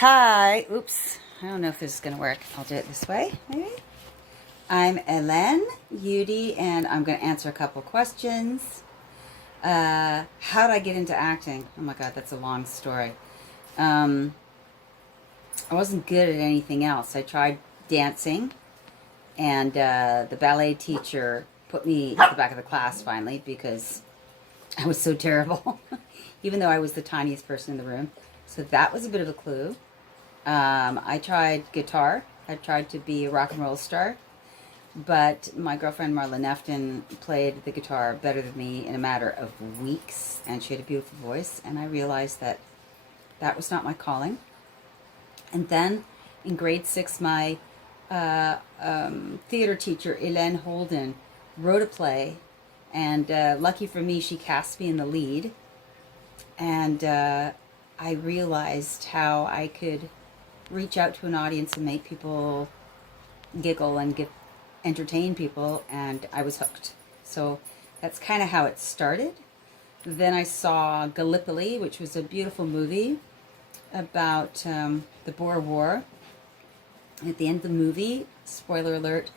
Hi. Oops. I don't know if this is going to work. I'll do it this way, maybe. I'm Helene Udy, and I'm going to answer a couple questions. How did I get into acting? Oh my God, that's a long story. I wasn't good at anything else. I tried dancing, and the ballet teacher put me at the back of the class finally because I was so terrible, even though I was the tiniest person in the room. So that was a bit of a clue. I tried guitar. I tried to be a rock and roll star, but my girlfriend Marla Nefton played the guitar better than me in a matter of weeks, and she had a beautiful voice, and I realized that that was not my calling. And then in grade 6, my theater teacher, Helene Holden, wrote a play, and lucky for me, she cast me in the lead, and I realized how I could reach out to an audience and make people giggle and entertain people, and I was hooked. So that's kind of how it started. Then I saw Gallipoli, which was a beautiful movie about the Boer War. At the end of the movie, spoiler alert,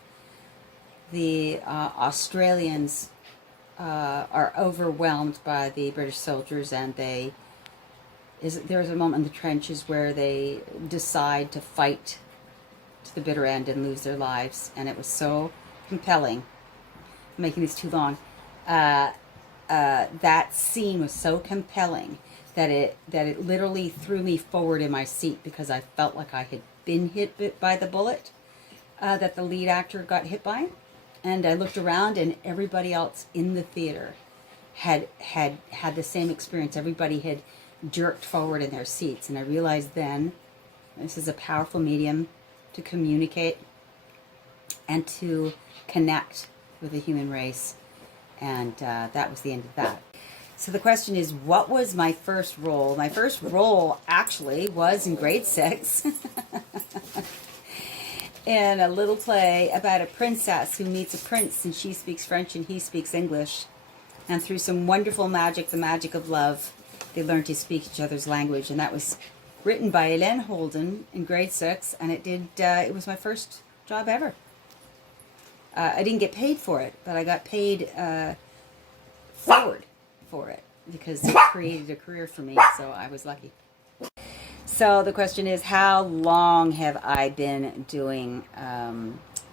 the Australians are overwhelmed by the British soldiers, and there's a moment in the trenches where they decide to fight to the bitter end and lose their lives, and it was so compelling. I'm making this too long. That scene was so compelling that it literally threw me forward in my seat because I felt like I had been hit by the bullet that the lead actor got hit by, and I looked around and everybody else in the theater had the same experience. Everybody had jerked forward in their seats, and I realized then this is a powerful medium to communicate and to connect with the human race, and that was the end of that. So the question is, what was my first role? My first role actually was in grade 6 in a little play about a princess who meets a prince, and she speaks French and he speaks English, and through some wonderful magic, the magic of love, they learned to speak each other's language, and that was written by Helene Holden in grade 6, and it was my first job ever. I didn't get paid for it, but I got paid forward for it because it created a career for me, so I was lucky. So the question is, how long have I been doing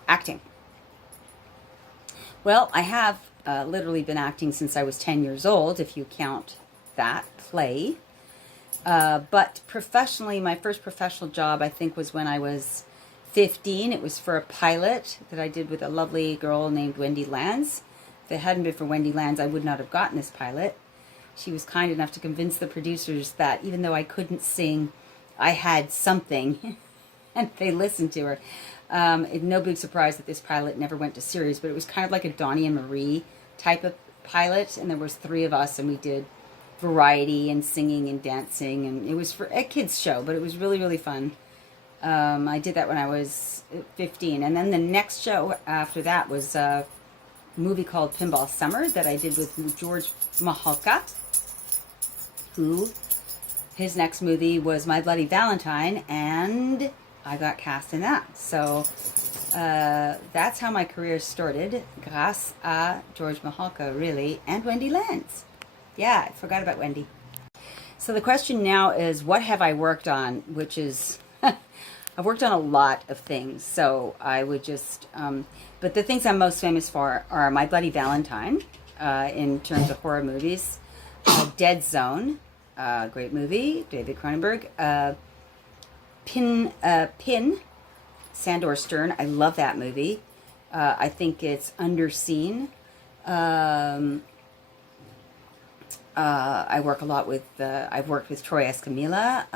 acting? Well, I have literally been acting since I was 10 years old, if you count that play. But professionally, my first professional job, I think, was when I was 15. It was for a pilot that I did with a lovely girl named Wendy Lands. If it hadn't been for Wendy Lands, I would not have gotten this pilot. She was kind enough to convince the producers that even though I couldn't sing, I had something, and they listened to her. No big surprise that this pilot never went to series, but it was kind of like a Donnie and Marie type of pilot, and there was 3 of us, and we did variety and singing and dancing, and it was for a kids show, but it was really, really fun. I did that when I was 15, and then the next show after that was a movie called Pinball Summer that I did with George Mahalka, who his next movie was My Bloody Valentine, and I got cast in that. So that's how my career started, grâce à George Mahalka, really, and Wendy Lands. Yeah, I forgot about Wendy. So the question now is, what have I worked on? Which is, I've worked on a lot of things. So I would just, but the things I'm most famous for are My Bloody Valentine, in terms of horror movies. Dead Zone, great movie, David Cronenberg. Pin, Sandor Stern, I love that movie. I think it's underseen. I work a lot with, I've worked with Troy Escamilla.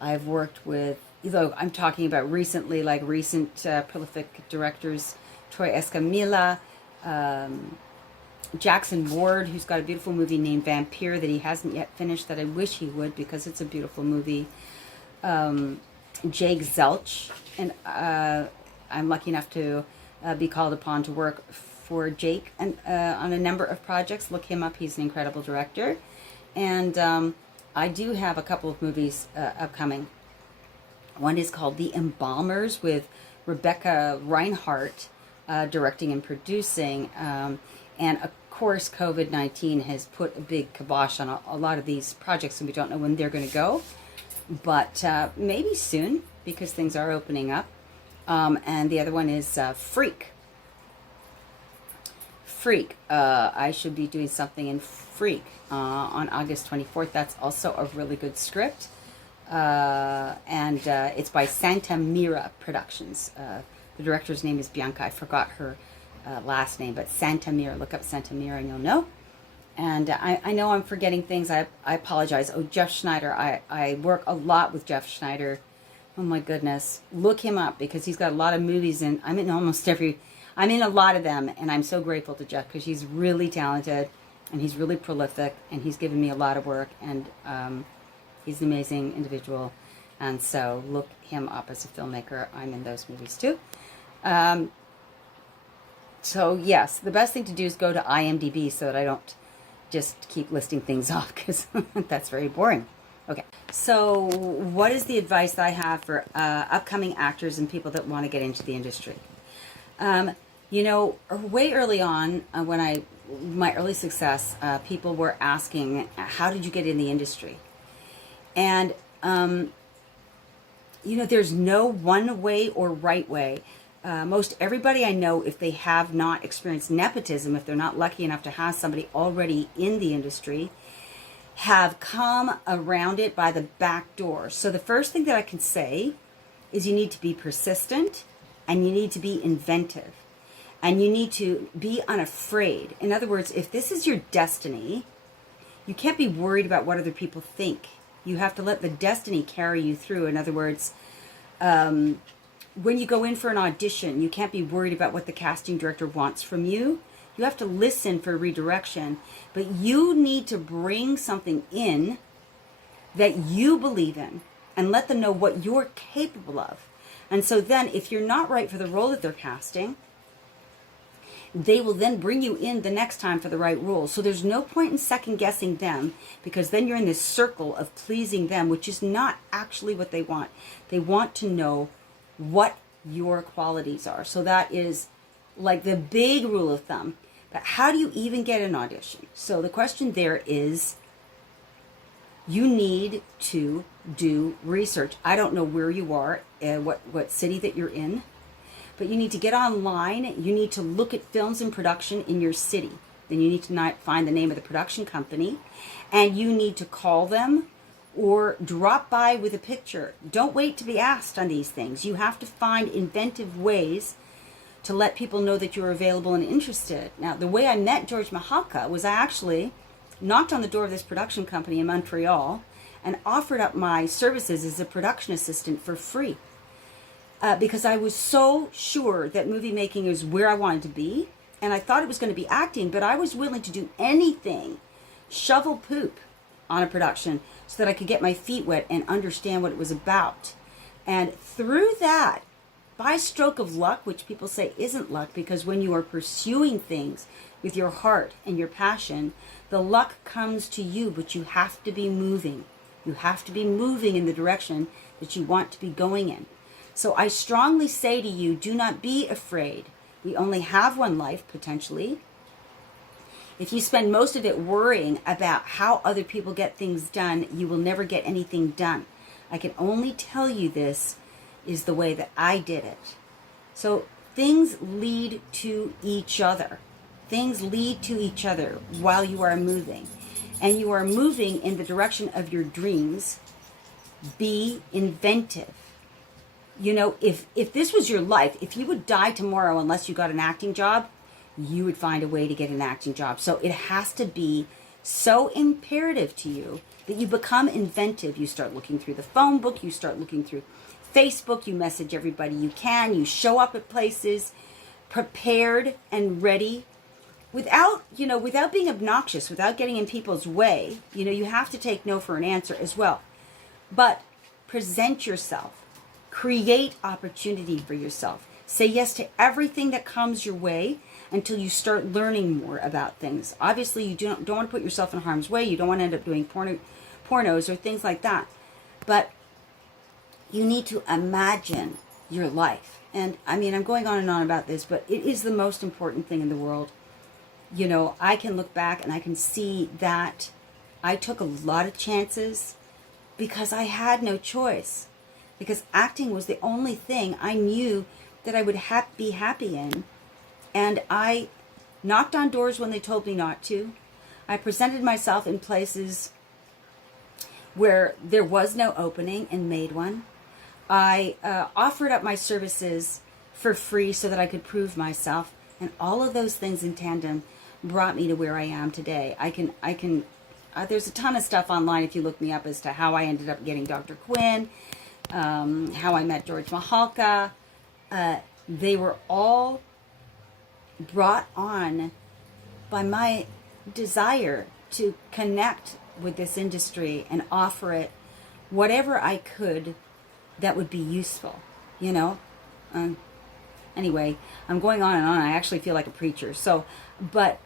I've worked with, though I'm talking about recently, like recent prolific directors, Troy Escamilla, Jackson Ward, who's got a beautiful movie named Vampire that he hasn't yet finished that I wish he would because it's a beautiful movie. Jake Zelch, and I'm lucky enough to be called upon to work for Jake and on a number of projects. Look him up, he's an incredible director. And I do have a couple of movies upcoming One is called The Embalmers with Rebecca Reinhart directing and producing. And of course, COVID-19 has put a big kibosh on a lot of these projects, and we don't know when they're going to go. But maybe soon, because things are opening up. And the other one is Freak. I should be doing something in Freak on August 24th. That's also a really good script. And it's by Santa Myra Productions. The director's name is Bianca. I forgot her last name, but Santa Myra. Look up Santa Myra and you'll know. And I know I'm forgetting things. I apologize. Oh, Jeff Schneider. I work a lot with Jeff Schneider. Oh my goodness. Look him up because he's got a lot of movies, and I'm in a lot of them, and I'm so grateful to Jeff because he's really talented and he's really prolific and he's given me a lot of work, and he's an amazing individual. And so look him up as a filmmaker. I'm in those movies too. So yes, the best thing to do is go to IMDb so that I don't just keep listing things off, because that's very boring. Okay, so what is the advice that I have for upcoming actors and people that want to get into the industry? You know, way early on, when my early success, people were asking, how did you get in the industry? And, you know, there's no one way or right way. Most everybody I know, if they have not experienced nepotism, if they're not lucky enough to have somebody already in the industry, have come around it by the back door. So the first thing that I can say is you need to be persistent, and you need to be inventive, and you need to be unafraid. In other words, if this is your destiny, you can't be worried about what other people think. You have to let the destiny carry you through. In other words, when you go in for an audition, you can't be worried about what the casting director wants from you. You have to listen for redirection, but you need to bring something in that you believe in and let them know what you're capable of. And so then if you're not right for the role that they're casting, they will then bring you in the next time for the right role. So there's no point in second guessing them, because then you're in this circle of pleasing them, which is not actually what they want. They want to know what your qualities are. So that is like the big rule of thumb. But how do you even get an audition? So the question there is, you need to do research. I don't know where you are, what city that you're in, but you need to get online. You need to look at films in production in your city. Then you need to find the name of the production company, and you need to call them or drop by with a picture. Don't wait to be asked on these things. You have to find inventive ways to let people know that you're available and interested. Now, the way I met George Mahalka was I actually knocked on the door of this production company in Montreal and offered up my services as a production assistant for free. Because I was so sure that movie making is where I wanted to be, and I thought it was going to be acting, but I was willing to do anything, shovel poop on a production, so that I could get my feet wet and understand what it was about. And through that, by stroke of luck, which people say isn't luck, because when you are pursuing things with your heart and your passion, the luck comes to you, but you have to be moving. You have to be moving in the direction that you want to be going in. So I strongly say to you, do not be afraid. We only have one life, potentially. If you spend most of it worrying about how other people get things done, you will never get anything done. I can only tell you this is the way that I did it. So things lead to each other. Things lead to each other while you are moving. And you are moving in the direction of your dreams. Be inventive. You know, if this was your life, if you would die tomorrow unless you got an acting job, you would find a way to get an acting job. So it has to be so imperative to you that you become inventive. You start looking through the phone book, you start looking through Facebook, you message everybody you can, you show up at places prepared and ready without being obnoxious, without getting in people's way. You know, you have to take no for an answer as well. But present yourself. Create opportunity for yourself. Say yes to everything that comes your way until you start learning more about things. Obviously, you don't want to put yourself in harm's way. You don't want to end up doing pornos or things like that. But you need to imagine your life. And I mean, I'm going on and on about this, but it is the most important thing in the world. You know, I can look back and I can see that I took a lot of chances because I had no choice. Because acting was the only thing I knew that I would be happy in. And I knocked on doors when they told me not to. I presented myself in places where there was no opening and made one. I offered up my services for free so that I could prove myself. And all of those things in tandem brought me to where I am today. There's a ton of stuff online if you look me up as to how I ended up getting Dr. Quinn, how I met George Mahalka. They were all brought on by my desire to connect with this industry and offer it whatever I could that would be useful, you know. Anyway, I'm going on and on. I actually feel like a preacher. So, but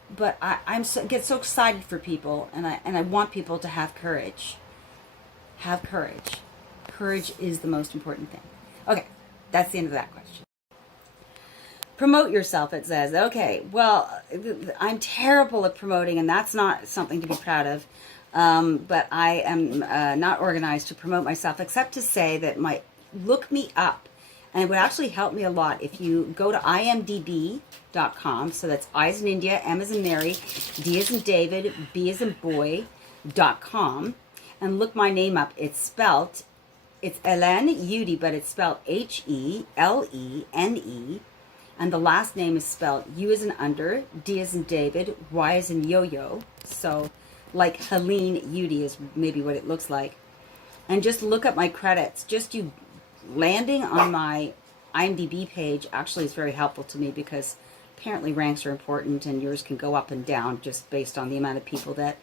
get so excited for people, and I want people to have courage. Have courage. Courage is the most important thing. Okay, that's the end of that question. Promote yourself, it says. Okay, well, I'm terrible at promoting, and that's not something to be proud of. But I am not organized to promote myself, except to say that look me up. And it would actually help me a lot if you go to imdb.com. So that's I as in India, M as in Mary, D as in David, B as in boy.com. And look my name up. It's Helene Udy, but it's spelled Helene. And the last name is spelled U as in under, D as in David, Y as in yo-yo. So like Helene Udy is maybe what it looks like. And just look at my credits. Just you landing on my IMDb page actually is very helpful to me, because apparently ranks are important and yours can go up and down just based on the amount of people that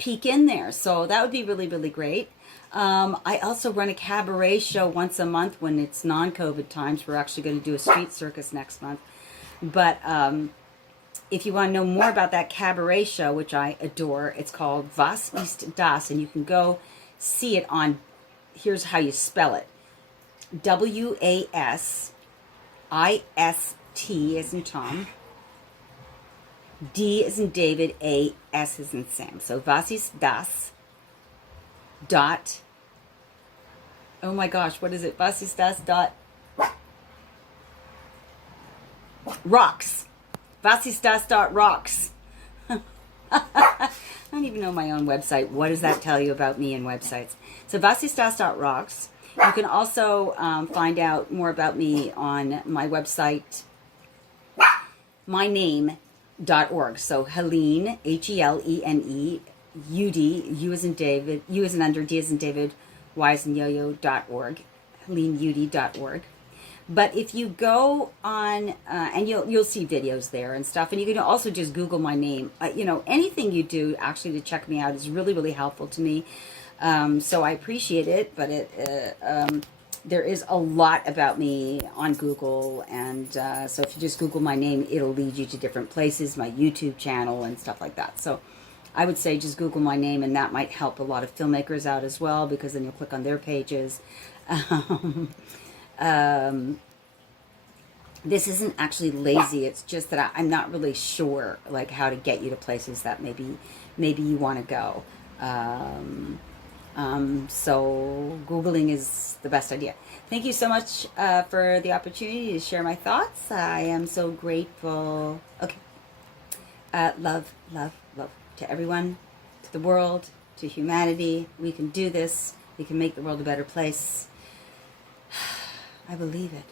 peek in there. So that would be really, really great. I also run a cabaret show once a month when it's non-COVID times. We're actually going to do a street circus next month. But if you want to know more about that cabaret show, which I adore, it's called Was ist das? And you can go see it on, here's how you spell it. WASIST as in Tom, D as in David, A S as in Sam. So was ist das? Dot. Oh my gosh, what is it? Was ist das? Dot. Rocks. Was ist das? Dot rocks. I don't even know my own website. What does that tell you about me and websites? So was ist das? Dot rocks. You can also find out more about me on my website, myname.org. So Helene, Helene, Udy, U as in David, U as in under, D as in David, Y as in yo-yo.org, HeleneUdy.org. But if you go on, and you'll see videos there and stuff, and you can also just Google my name. Anything you do actually to check me out is really, really helpful to me. So I appreciate it, but there is a lot about me on Google, and so if you just Google my name, it'll lead you to different places, my YouTube channel and stuff like that. So I would say just Google my name, and that might help a lot of filmmakers out as well, because then you'll click on their pages. This isn't actually lazy. It's just that I'm not really sure like how to get you to places that maybe you want to go. So Googling is the best idea. Thank you so much for the opportunity to share my thoughts. I am so grateful. Okay. Love, love, love to everyone, to the world, to humanity. We can do this. We can make the world a better place. I believe it.